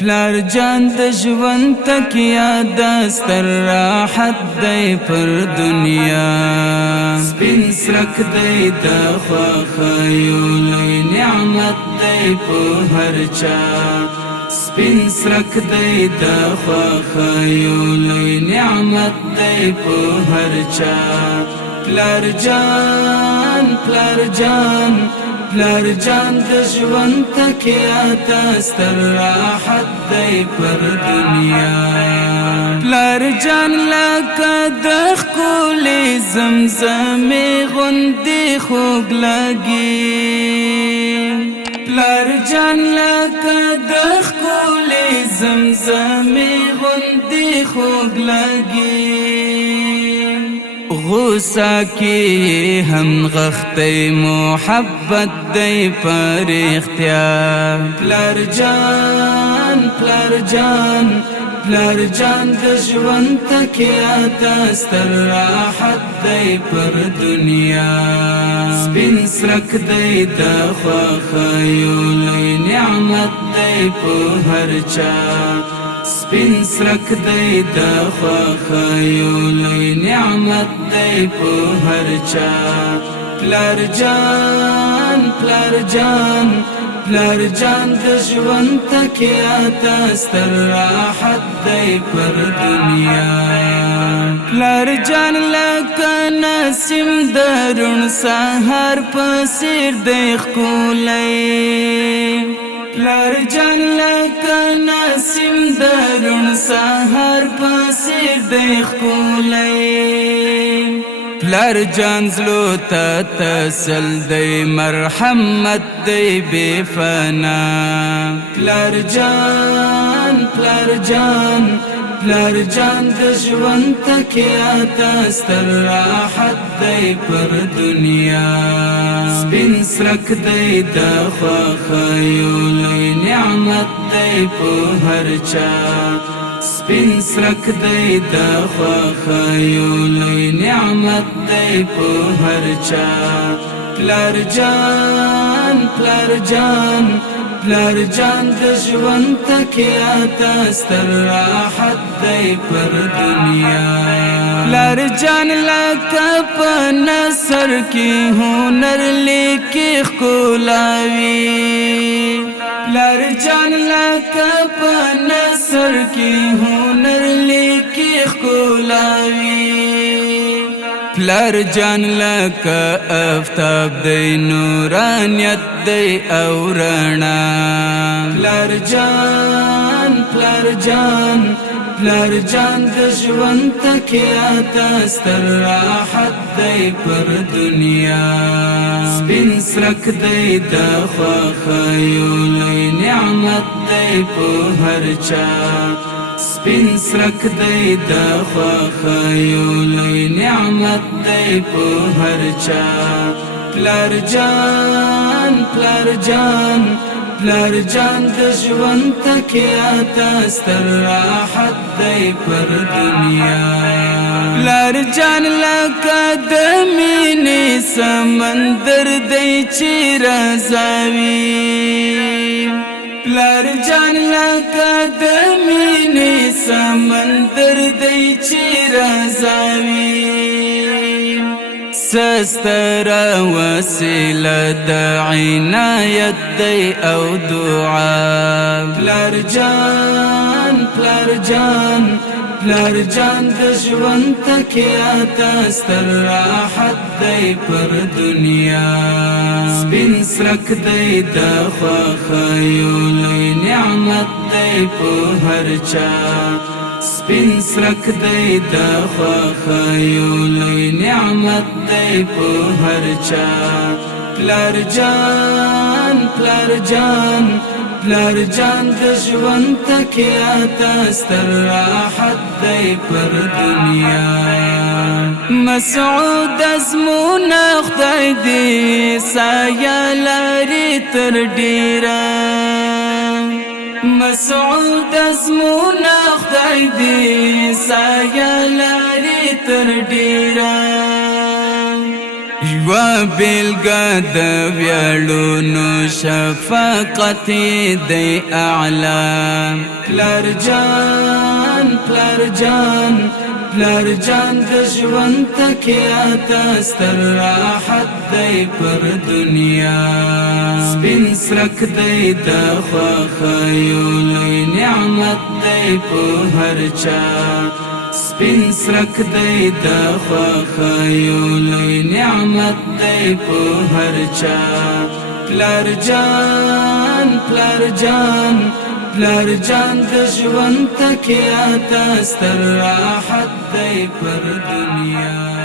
پلار جان د ژوند تکیا د ستر راحت دی پر دنیا سپین سرک دی د خوښیو لوی نعمت دی په هر چا سپین سرک دی د خوښیو لوی نعمت دی په هر چا پلار جان پلار جان د ژوند تکیا د ستر راحت دی پر دنیا پلار جان لکه د ښکلې زمزمې غوندې خوږ لګي پلار جان لکه د ښکلې زمزمې غوندې خوږ لګي غوسه کی هم غختی محبت دی پر اختیار پلار جان د ژوند تکیا د ستر راحت دی پر دنیا سپین سرک دی د خوښیو لوی نعمت دی په هر چا سپین سرک دی د خوښیو لوی نعمت دی په هر چا پلار جان د ژوند تکیا د ستر راحت دی پر دنیا پلار جان لکه نسیم د روڼ سهار په څېر دی ښکلی پلار جان لکه نسیم د روڼ سهار په څېر دی ښکلی پلار جان زلو ته تسل دی مرحمت دی بے فنا پلار جان د ژوند تکیا د ستر راحت دی پر دنیا سپین سرک دی د خوښیو لوی نعمت دی په هر چا سپین سرک دی د خوښیو لوی نعمت دی په هر چا پلار جان د ژوند تکیا د ستر راحت دی پر دنیا پلار جان لکه په نثر کې هنر لیکي ښکلاوي پلار جان لکه په نثر کې هنر لیکي ښکلاوي پلار جان لکه آفتاب دی نورانیت دی او رڼا پلار جان د ژوند تکیا د ستر راحت دی پر دنیا سپین سرک دی د خوښیو لوی نعمت دی په هر چا سپین سرک دی د خوښیو لوی نعمت دی په هر چا پلار جان د ژوند تکیا د ستر راحت دی پر دنیا پلار جان لکه د مینې سمندر دی چې رازاوي پلار جان لکه د مینې سمندر دی چې رازاوي سسترا وسیله د عنایت دی او دعا پلار جان د ژوند تکیا د ستر راحت دی پر دنیا سپین سرک دی د خوښیو لوی نعمت دی په هر چا سپین سرک دی د خوښیو لوی نعمت دی په هر چا پلار جان د ژوند تکیا د ستر راحت دی پر دنیا مسعود ازمونه خدای دې سایه لري تر ډیره مسعود ازمونه خدای دې سایه لري تر ډیره یوا بیلګه د ویاړونو شفقت دی اعلی پلار جان پلار جان پلار جان د ژوند تکیه ته ستر راحت دی پر دنیا سپین سرک دی د خوښیو لوی نعمت دی په هر چا سپین سرک دی د خوښیو لوی نعمت دی په هر چا پلار جان پلار جان پلار جان د ژوند تکیه ته ستر راحت دی پر دنیا